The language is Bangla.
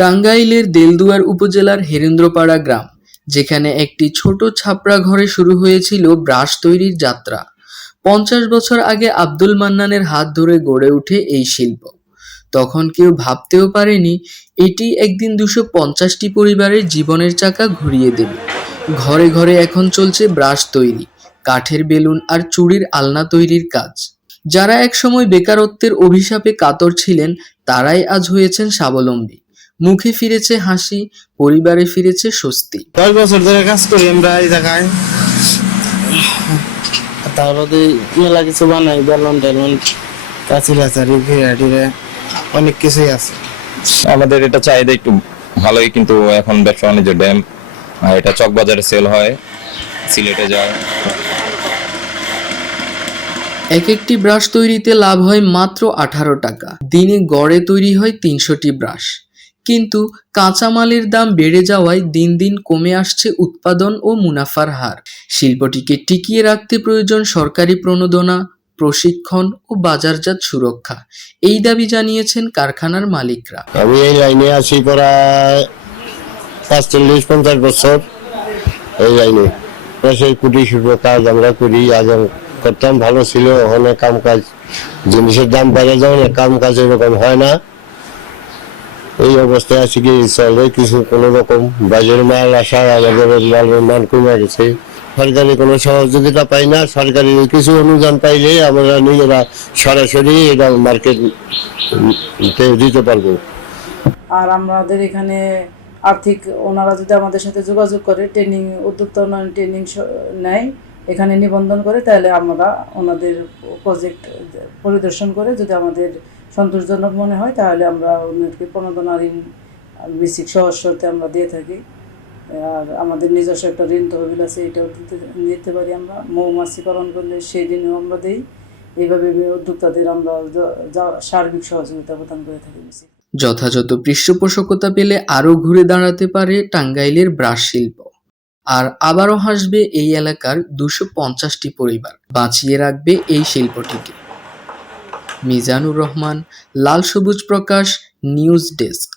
টাঙ্গাইলের দেলদুয়ার উপজেলার হেরেন্দ্রপাড়া গ্রাম, যেখানে একটি ছোট ছাপড়া ঘরে শুরু হয়েছিল ব্রাশ তৈরির যাত্রা। 50 বছর আগে আব্দুল মান্নানের হাত ধরে গড়ে ওঠে এই শিল্প। তখন কেউ ভাবতেও পারেনি এটি একদিন 250টি পরিবারের জীবনের চাকা ঘুরিয়ে দেবে। ঘরে ঘরে এখন চলছে ব্রাশ তৈরি, কাঠের বেলুন আর চুড়ির আলনা তৈরির কাজ। যারা একসময় বেকারত্বের অভিশাপে কাতর ছিলেন, তারাই আজ হয়েছেন স্বাবলম্বী। মুখে ফিরেছে হাসি, পরিবারে ফিরেছে স্বস্তি। 10 বছর ধরে কাজ করি আমরা এই জায়গায়। তারপরে মেলা কিছু বানাই, বেলুন টেলুন, কাঁচিলাচারি, ঘিরাটিরে অনেক কিছুই আছে। আমাদের এটা চাহিদা একটু ভালোই, কিন্তু এখন ব্যবসা বাণিজ্য ড্যাম, এটা চকবাজারে সেল হয়, সিলেটে যায়। এক একটি ব্রাশ তৈরিতে লাভ হয় মাত্র 18 টাকা। দিনে গড়ে তৈরি হয় 300টি ব্রাশ। কিন্তু কাঁচামালের দাম বেড়ে যাওয়ায় দিন দিন কমে আসছে উৎপাদন ও মুনাফার হার। শিল্পটিকে টিকিয়ে রাখতে প্রয়োজন সরকারি প্রণোদনা, প্রশিক্ষণ ও বাজারজাত সুরক্ষা। এই দাবি জানিয়েছেন কারখানার মালিকরা। আমি এই লাইনে আছি প্রায় 45-50 বছর। এই লাইনে সেই কুটির শিল্প কাজ আমরা করি, আগে করতাম, ভালো ছিল। ওখানে কাম কাজ, জিনিসের দাম বেড়ে যাওয়া, কাম কাজ এরকম হয় না। এই অবস্থায় আছি কি চলে কিছু কোনো রকম। বাজারে মাল আসা, আমাদের মালের মান কমে গেছে। সরকারি কোনো সহযোগিতা পাই না। সরকারি কিছু অনুদান পাইলে আমরা নিজেরা সরাসরি এটা মার্কেট দিতে পারবো। আর আমাদের এখানে আর্থিক, ওনারা যদি আমাদের সাথে যোগাযোগ করে, ট্রেনিং, উদ্যোক্তা উন্নয়ন ট্রেনিং নেয়, এখানে নিবন্ধন করে, তাহলে আমরা ওনাদের প্রজেক্ট পরিদর্শন করে যদি আমাদের সন্তোষজনক মনে হয়, তাহলে আমরা ওনাদেরকে প্রণোদনা ঋণ, বেসিক সহজ শর্তে আমরা দিয়ে থাকি। আর আমাদের নিজস্ব একটা ঋণ তহবিল আছে, এটাও নিতে পারি আমরা। মৌমাছি পালন করলে সেই ঋণও আমরা দিই। এইভাবে উদ্যোক্তাদের আমরা সার্বিক সহযোগিতা প্রদান করে থাকি। যথাযথ পৃষ্ঠপোষকতা পেলে আরও ঘুরে দাঁড়াতে পারে টাঙ্গাইলের ব্রাশ শিল্প। আর আবারও হাসবে এই এলাকার 250টি পরিবার, বাঁচিয়ে রাখবে এই শিল্পটিকে। মিজানুর রহমান, লাল সবুজ প্রকাশ, নিউজ ডেস্ক।